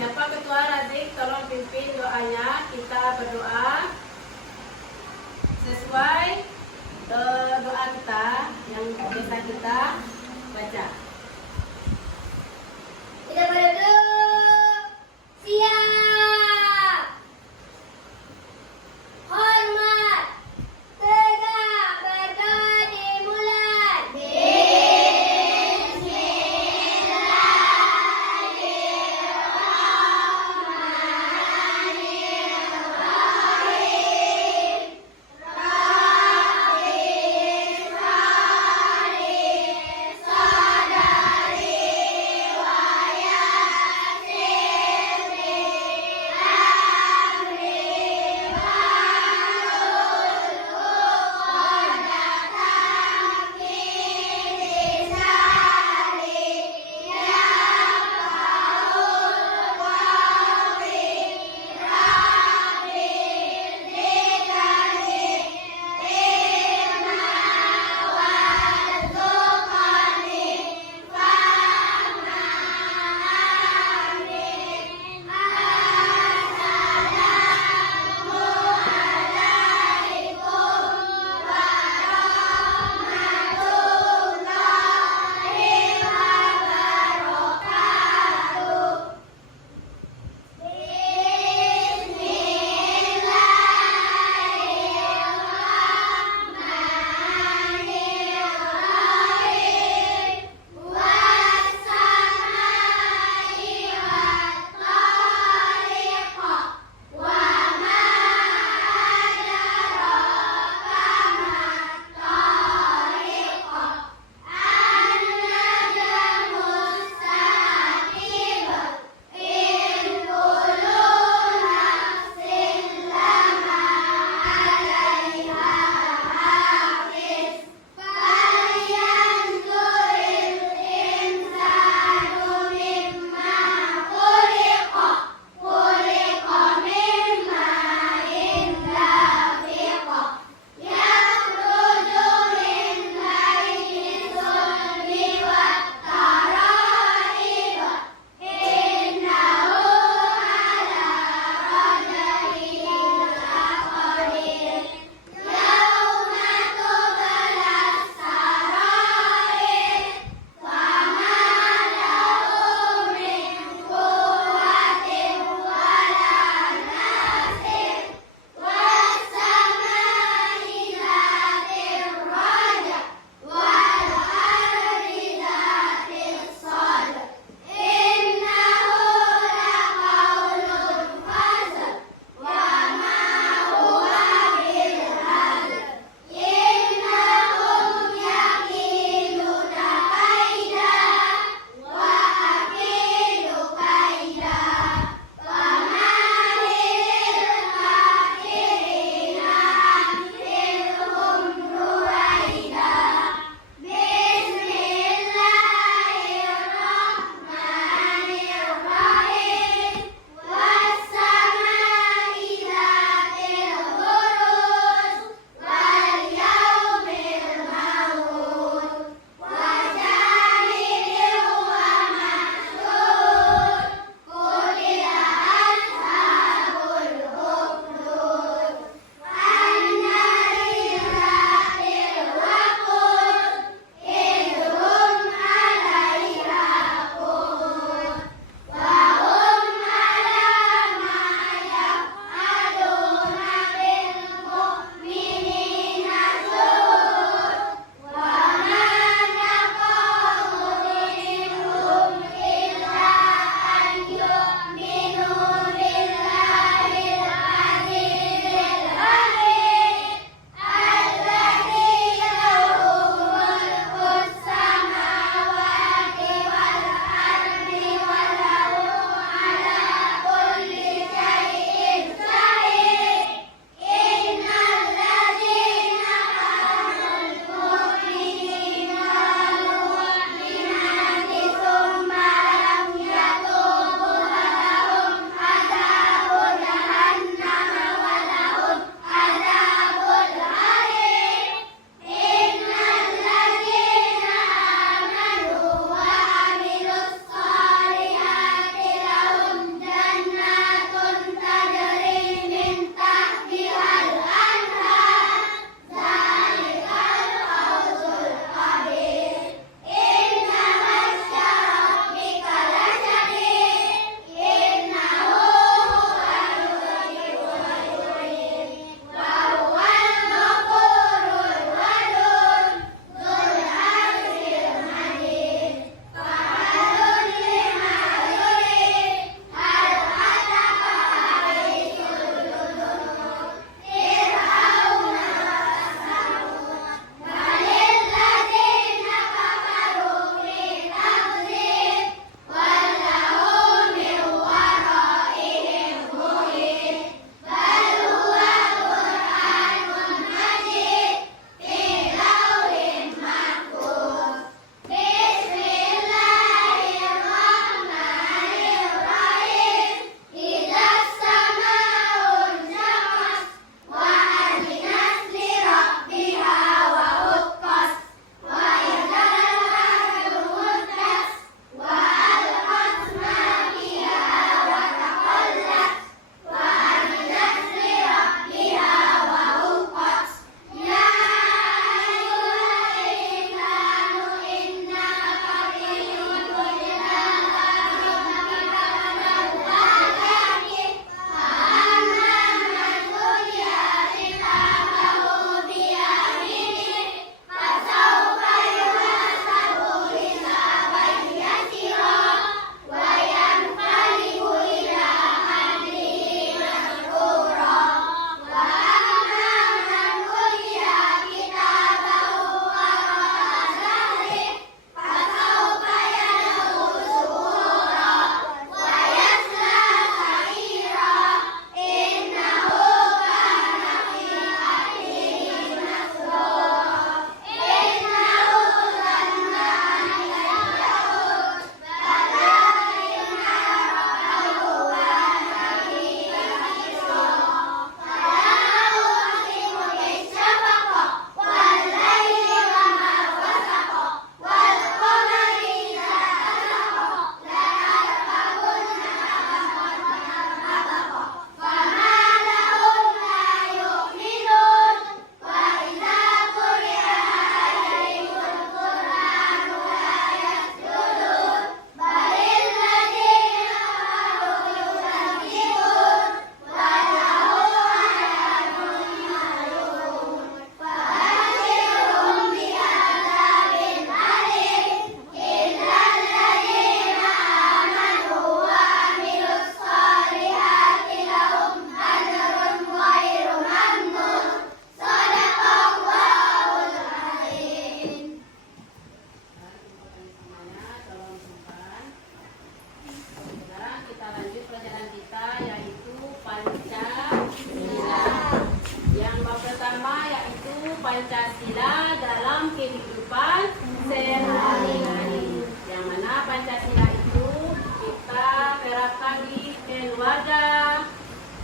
Siapa ketua Razik? Tolong pimpin doanya. Kita berdoa sesuai doa kita yang biasa kita baca. Kita berdua siap. Hormat. Tegak berdoa dimulai.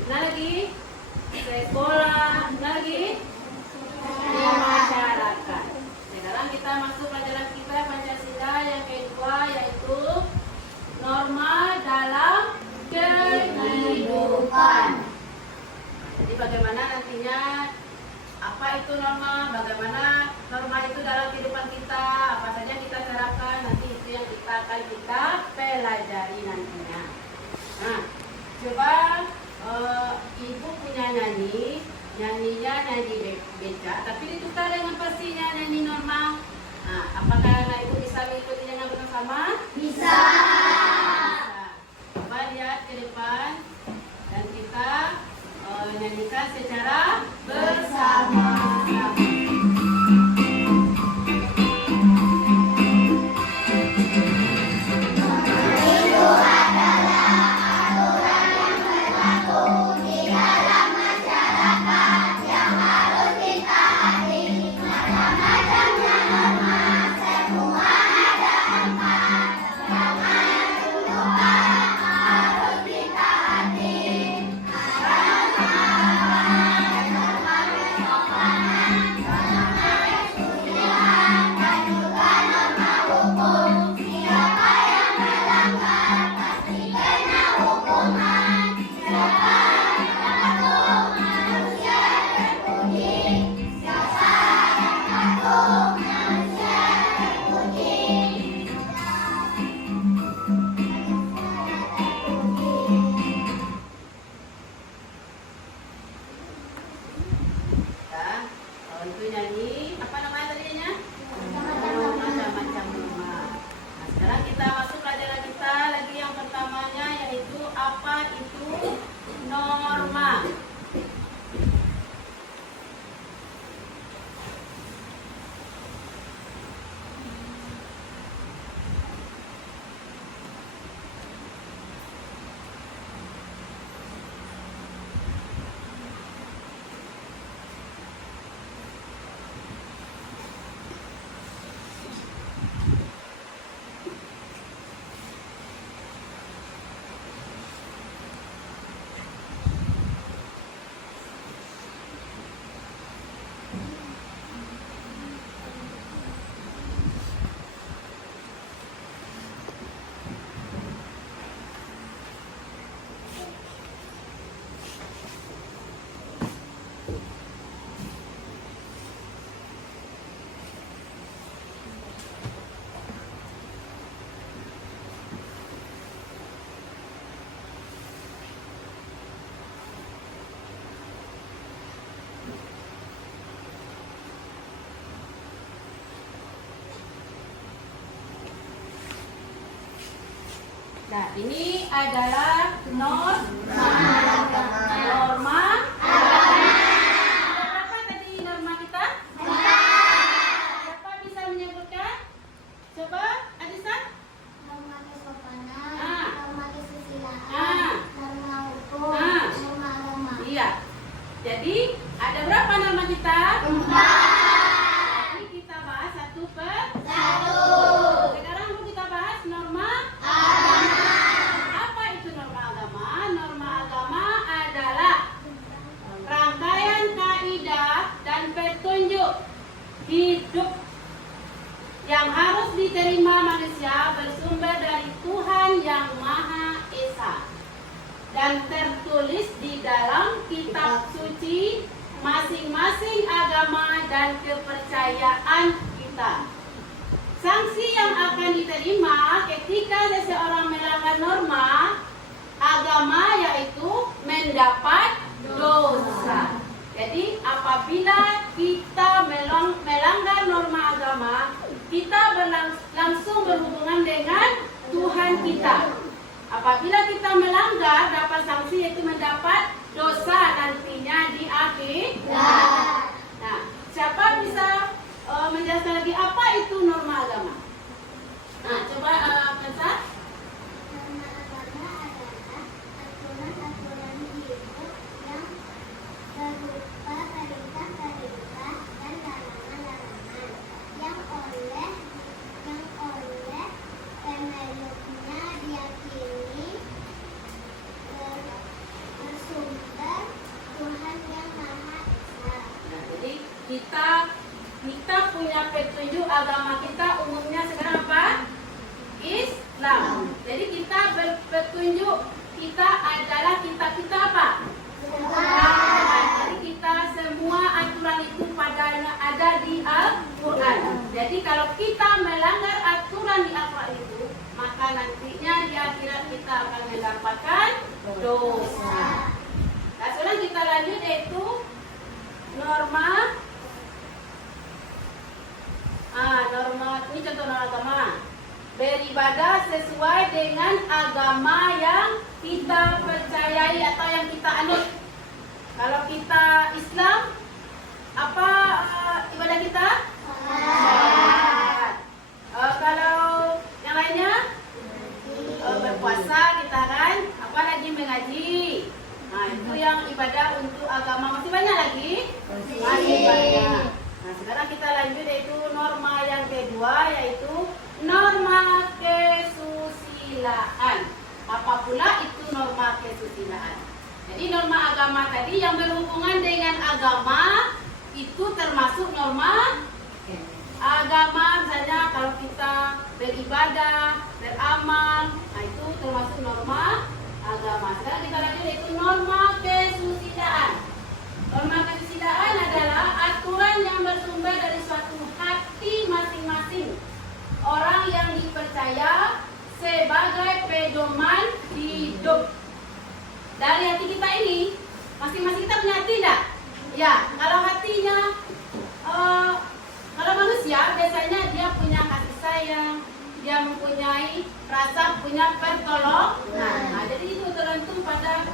lagi sekolah, lagi masyarakat. Sekarang kita masuk pelajaran kita Pancasila yang kedua, yaitu norma dalam kehidupan. Jadi bagaimana nantinya, apa itu norma, bagaimana norma itu dalam kehidupan kita, apa saja kita terapkan, nanti itu yang akan kita pelajari nantinya. Nah, coba ibu punya nyanyinya nyanyi becak, tapi ditukar dengan versinya nyanyi normal. Nah, apakah anak ibu bisa mengikuti dengan bersama? Bisa. Coba lihat ke depan dan kita nyanyikan secara bersama. Itu nyanyi apa namanya tadinya? Macam-macam norma. Nah, sekarang kita masuk pelajaran kita lagi yang pertamanya, yaitu apa itu norma. Nah, ini adalah norma. Norma. Apa tadi norma kita? Siapa bisa menyebutkan? Coba, Adisa. Norma kesopanan, Ah. norma kesusilaan, Ah. norma hukum, Ah. norma agama. Iya. Jadi, ada berapa norma kita? 4. Jadi kita bahas satu per 1. Sekarang kita bahas norma. Apa itu norma agama? Norma agama adalah rangkaian kaidah dan petunjuk hidup yang harus diterima manusia bersumber dari Tuhan Yang Maha Esa dan tertulis di dalam kitab suci masing-masing agama dan kepercayaan kita. Sanksi yang akan diterima ketika seseorang melanggar norma agama yaitu mendapat dosa. Jadi apabila kita melanggar norma agama, kita langsung berhubungan dengan Tuhan kita. Apabila kita melanggar, dapat sanksi yaitu mendapat dosa nantinya di akhirat. Nah, siapa bisa menjelaskan lagi apa itu norma agama? Nah, coba Kansa. Norma agama adalah aturan-aturan hidup yang berupa perintah-perintah dan larangan-larangan yang oleh pemeluknya diyakini kita punya petunjuk agama kita umumnya sekarang apa? Islam. Jadi kita berpetunjuk kita adalah kita apa? Jadi kita semua aturan itu padanya ada di Al-Quran. Jadi kalau kita melanggar aturan di Al-Quran itu, maka nantinya di akhirat kita akan mendapatkan dosa. Nah, sekarang kita lanjut yaitu norma ini contoh norma agama. Beribadah sesuai dengan agama yang kita percayai atau yang kita anut. Kalau kita Islam, apa ibadah kita? Salat. Kalau yang lainnya berpuasa kita kan, apa lagi mengaji. Nah, itu yang ibadah untuk agama. Masih banyak lagi? Masih banyak. Nah, sekarang kita lanjut yaitu norma yang kedua yaitu norma kesusilaan. Apa pula itu norma kesusilaan? Jadi norma agama tadi yang berhubungan dengan agama itu termasuk norma agama. Misalnya kalau kita beribadah, beramal, nah itu termasuk norma agama. Sekarang kita lanjut yaitu norma kesusilaan. Norma kesusilaan adalah aturan yang bersumber dari suatu hati masing-masing orang yang dipercaya sebagai pedoman hidup. Dari hati kita ini, masing-masing kita punya hati enggak? Ya, kalau hatinya, kalau manusia biasanya dia punya kasih sayang, dia mempunyai rasa punya pertolongan. Nah, jadi itu tergantung pada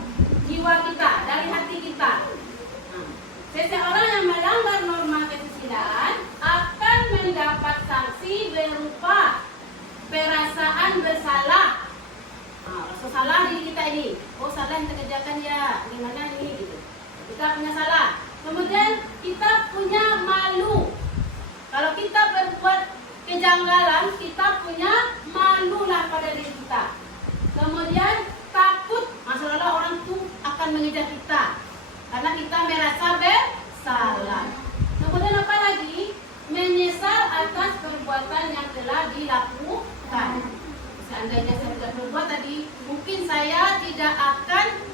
jiwa kita, dari hati kita. Seseorang yang melanggar norma kesusilaan akan mendapat sanksi berupa perasaan bersalah. Rasa salah diri kita ini. Oh, salah yang kita kerjakan ya, gimana nih gitu. Kita punya salah. Kemudian kita punya malu. Kalau kita berbuat kejanggalan, kita punya malu lah pada diri kita. Kemudian takut, masalah orang tuh akan mengejar kita. Karena kita merasa bersalah. Kemudian apa lagi? Menyesal atas perbuatan yang telah dilakukan. Seandainya saya tidak berbuat tadi, mungkin saya tidak akan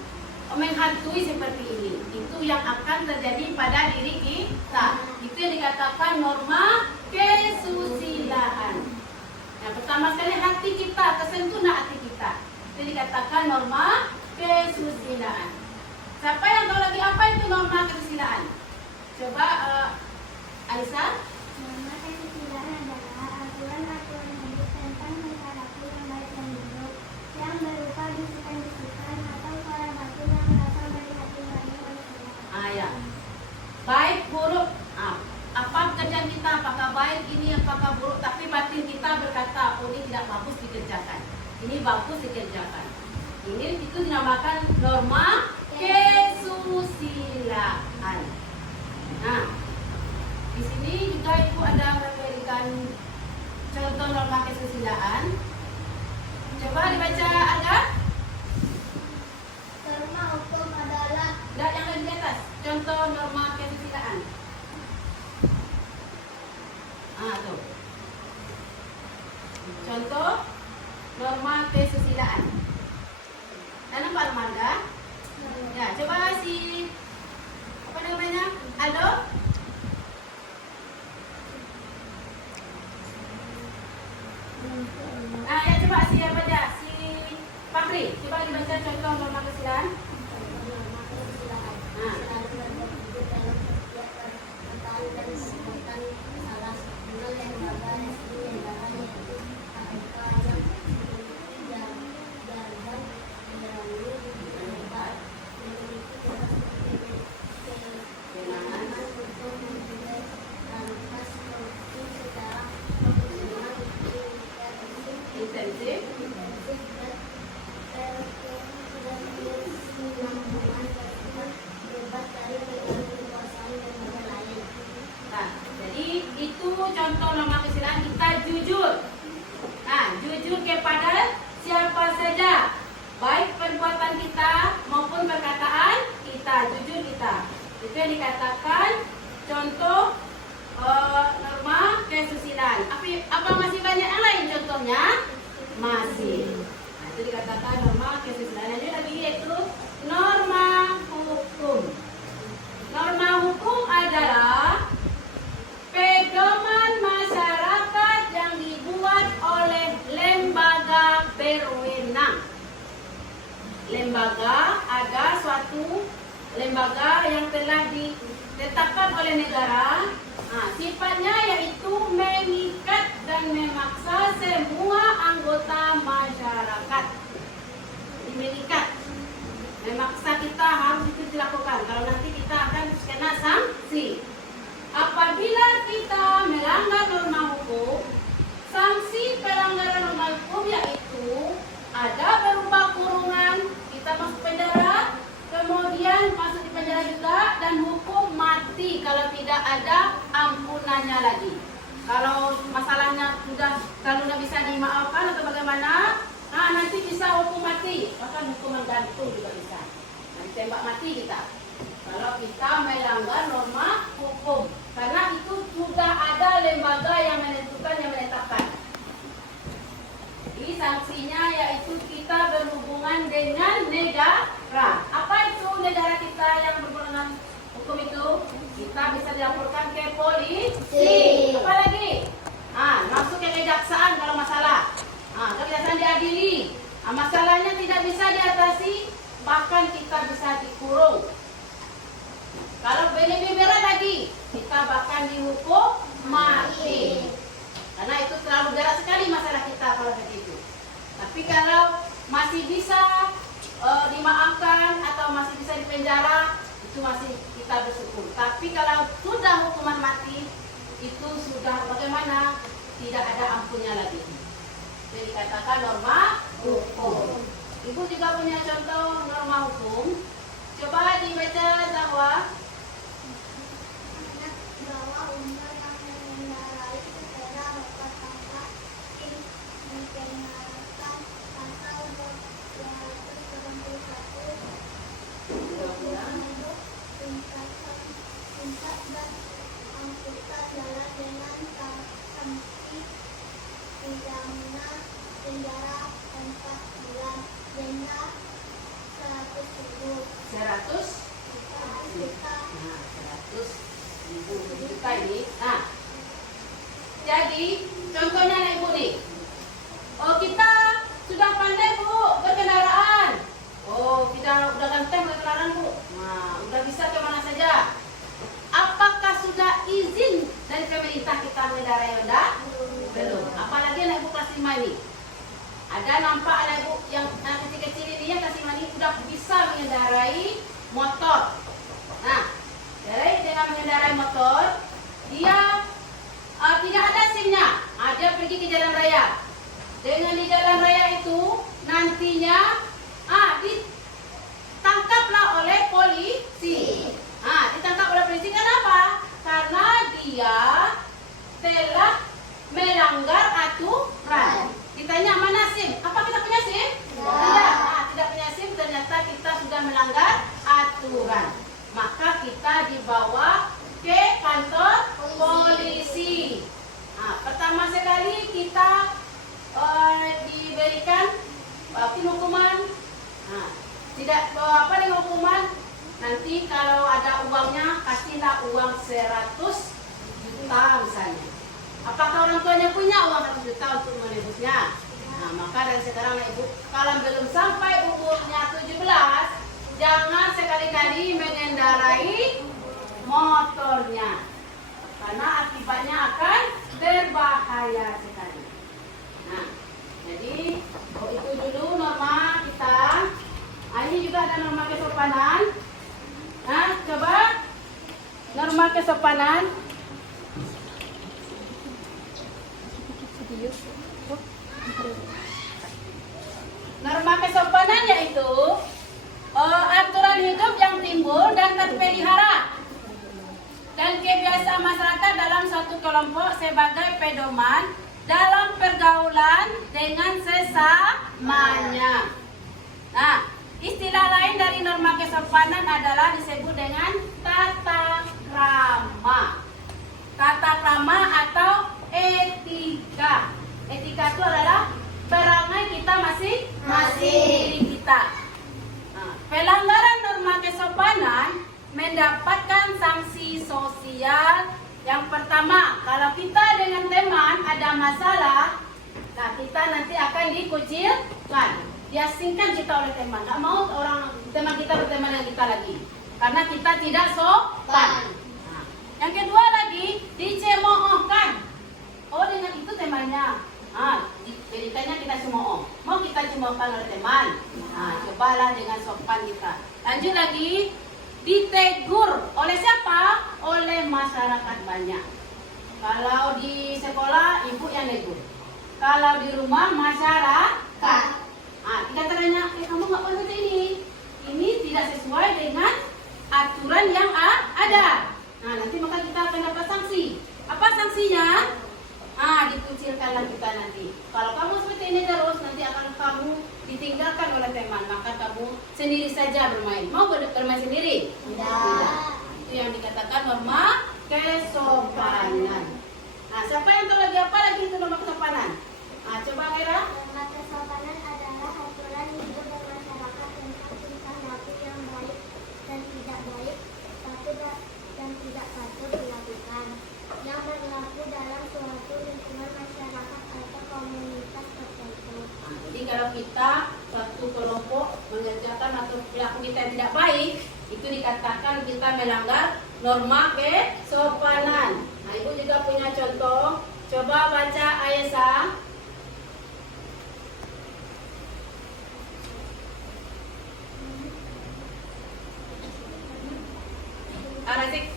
menghantui seperti ini. Itu yang akan terjadi pada diri kita. Itu yang dikatakan norma kesusilaan. Yang pertama sekali hati kita, tersentuh hati kita. Itu dikatakan norma kesusilaan. Siapa yang tahu lagi apa itu norma kesusilaan? Coba Alisa. Norma kesusilaan adalah aturan-aturan hidup tentang perilaku yang baik dan buruk yang berupa bisikan-bisikan atau suara batu yang berasal dari hati nurani manusia. Ya. Baik buruk. Apa pekerjaan kita? Apakah baik ini? Apakah buruk? Tapi batin kita berkata, oh ini tidak bagus dikerjakan. Ini bagus dikerjakan. Ini itu dinamakan norma kesusilaan. Nah, di sini juga Ibu ada memberikan contoh norma kesusilaan. Coba dibaca Aga. Norma hukum adalah Lihat yang ada di atas. Contoh norma kesusilaan. Tuh. Contoh norma kesusilaan. Dan nampak Armanda? Ya, coba si apa namanya? Aldo. Ya coba si apa aja? Si Fakri. Coba dibaca contoh norma kesusilaan. Intensif. Nah, jadi itu contoh norma kesusilaan kita jujur. Nah, jujur kepada siapa saja, baik perbuatan kita maupun perkataan kita, jujur kita. Itu yang dikatakan contoh lembaga, ada suatu lembaga yang telah ditetapkan oleh negara. Nah, sifatnya yaitu mengikat dan memaksa semua anggota masyarakat. Jadi mengikat, memaksa kita harus itu dilakukan. Kalau nanti kita akan kena sanksi. Apabila kita melanggar norma hukum, sanksi pelanggaran norma hukum yaitu ada berupa kurungan, kita masuk penjara, kemudian masuk di penjara juga, dan hukum mati kalau tidak ada ampunannya lagi. Kalau masalahnya sudah kalau nggak bisa dimaafkan atau bagaimana, nah nanti bisa hukum mati, bahkan hukuman gantung juga bisa. Nanti tembak mati kita. Kalau kita melanggar norma hukum, karena itu sudah ada lembaga yang menentukan, yang menetapkan. Jadi sanksinya yaitu kita berhubungan dengan negara. Apa itu negara kita yang berhubungan dengan hukum itu? Kita bisa dilaporkan ke polisi. Apa lagi? Masuk ke kejaksaan kalau masalah. Kejaksaan diadili. Masalahnya tidak bisa diatasi, bahkan kita bisa dikurung. Kalau lebih berat lagi, kita bahkan dihukum mati. Karena itu terlalu berat sekali masalah kita kalau seperti itu. Tapi kalau masih bisa dimaafkan atau masih bisa dipenjara, itu masih kita bersyukur. Tapi kalau sudah hukuman mati, itu sudah bagaimana? Tidak ada ampunnya lagi. Jadi katakan norma hukum. Ibu juga punya contoh norma hukum. Coba dibaca bahwa bahwa umur yang mengendarai sepeda motor tanpa SIM dikenakan pasal 281 tingkat dan angkutan darat dengan sanksi pidana penjara 4 bulan, denda 100.000. 100 juta. 100.000 juta ini. Nah, jadi contohnya nih Bu nih. Oh, kita sudah pandai Bu berkendaraan. Oh, kita udah ganteng berkendaraan Bu. Nah, udah bisa kemana saja. Apakah sudah izin dari pemerintah kita mengendarai Honda? Belum. Apalagi anak ibu kelas 5 ini. Ada nampak anak ibu yang kecil-kecil ini yang kelas 5 ini udah bisa mengendarai motor. Nah, dengan mengendarai motor, dia tidak ada SIM-nya. Dia pergi ke jalan raya. Dengan di jalan raya itu nantinya ditangkaplah oleh polisi. Ditangkap oleh polisi kenapa? Karena dia telah melanggar aturan. Ditanya mana SIM? Apa kita punya SIM? Tidak. Tidak punya SIM, ternyata kita sudah melanggar aturan. Maka kita dibawa ke kantor polisi. Pertama sekali kita diberikan hukuman. Tidak dengan hukuman. Nanti kalau ada uangnya, kasihlah uang 100 juta misalnya. Apakah orang tuanya punya uang 100 juta untuk menebusnya? Maka dari sekarang ibu, kalau belum sampai umurnya 17, jangan sekali-kali mengendarai motornya. Karena akibatnya akan berbahaya sekali. Nah, jadi itu dulu norma kita. Ini juga ada norma kesopanan. Coba norma kesopanan. Norma kesopanan yaitu aturan hidup yang timbul dan terpelihara dan kebiasaan masyarakat dalam suatu kelompok sebagai pedoman dalam pergaulan dengan sesamanya. Nah, istilah lain dari norma kesopanan adalah disebut dengan tata krama. Tata krama atau etika. Etika itu adalah perangai kita masing-masing kita. Pelanggaran norma kesopanan mendapatkan sanksi sosial. Yang pertama, kalau kita dengan teman ada masalah, kita nanti akan dikucilkan. diasingkan kita oleh teman. Nggak mau orang teman kita berteman dengan kita lagi, karena kita tidak sopan. Nah, yang kedua lagi, dicemoohkan. Oh, dengan itu temannya. Ceritanya kita cemooh. Mau kita cemoohkan oleh teman. Nah, cobalah dengan sopan kita. Lanjut lagi, ditegur. Oleh siapa? Oleh masyarakat banyak. Kalau di sekolah, ibu yang negur. Kalau di rumah, masyarakat. Dikatakannya, kamu nggak boleh baca ini. Ini tidak sesuai dengan aturan yang ada. Nah, nanti maka kita akan dapat sanksi. Apa sanksinya? Dikucilkanlah kita nanti. Kalau kamu seperti ini terus, nanti akan kamu ditinggalkan oleh teman. Maka kamu sendiri saja bermain. Mau bermain sendiri? Tidak. Itu yang dikatakan norma kesopanan. Nah, siapa yang tahu lagi apa lagi itu norma kesopanan? Coba Kira. Norma kesopanan adalah aturan hidup bermasyarakat tentang tingkah laku yang baik dan tidak baik, dan tidak patut dilakukan, yang berlaku dalam suatu lingkungan masyarakat atau komunitas tertentu. Jadi kalau kita satu kelompok mengerjakan atau perilaku kita yang tidak baik, itu dikatakan kita melanggar norma kesopanan. Nah, ibu juga punya contoh. Coba baca Aisyah. Arazik.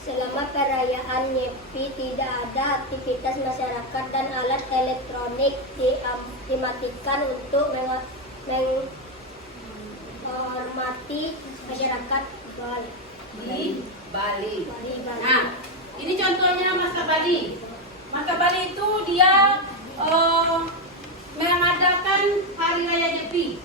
Selama perayaan Nyepi tidak ada aktivitas masyarakat dan alat elektronik dimatikan untuk menghormati masyarakat Di Bali. Nah, ini contohnya Maska Bali. Maska Bali itu dia mengadakan Hari Raya Nyepi.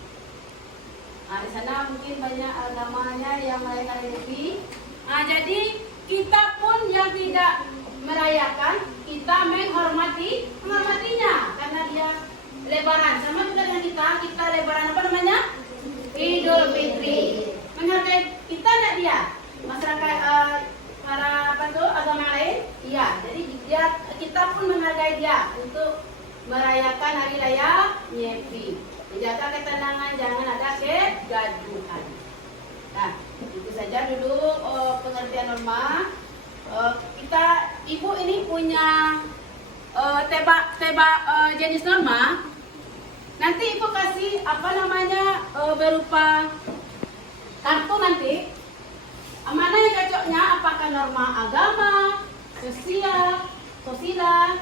Di sana mungkin banyak agamanya yang merayakan Nyepi. Jadi kita pun yang tidak merayakan, kita menghormatinya karena dia Lebaran. Sama juga dengan kita Lebaran apa namanya? Idul Fitri. Menghargai kita enggak dia? Masyarakat para agama lain? Iya. Jadi kita pun menghargai dia untuk merayakan hari raya Nyepi. Menjaga ketenangan, jangan ada kegaduhan. Nah, itu saja dulu pengertian norma. Ibu ini punya tebak jenis norma. Nanti ibu kasih berupa kartu nanti. Mana yang cocoknya? Apakah norma agama, sosial,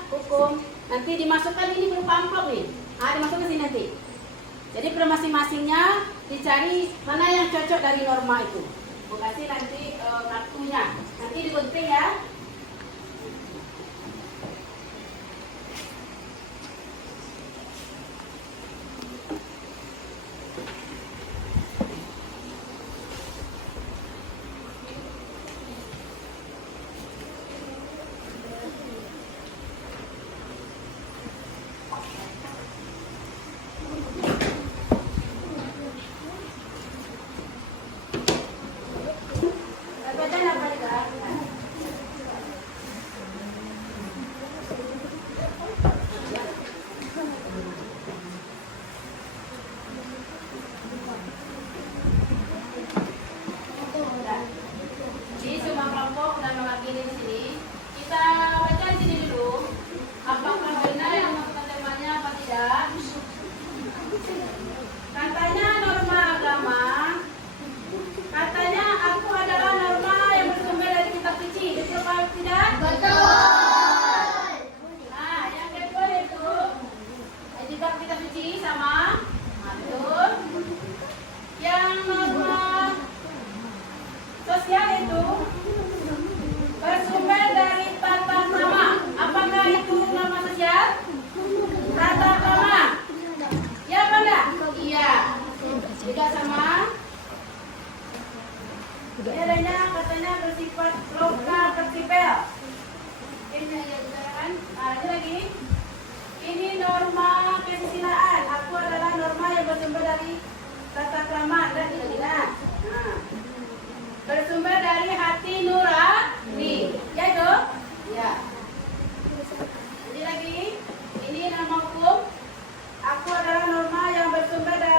hukum? Nanti dimasukkan ini berupa amplop nih. Dimasukkan sini nanti. Jadi per masing-masingnya dicari mana yang cocok dari norma itu. Bu kasih nanti kartunya. Nanti digunting ya. Katanya bersifat lokal fleksibel. Ini lagi. Ini norma kesusilaan. Aku adalah norma yang bersumber dari tata krama. Bersumber dari hati nurani. Ya itu? Ya. Ini lagi. Ini nama hukum. Aku adalah norma yang bersumber dari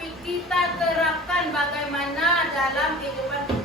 tapi kita terapkan bagaimana dalam kehidupan kita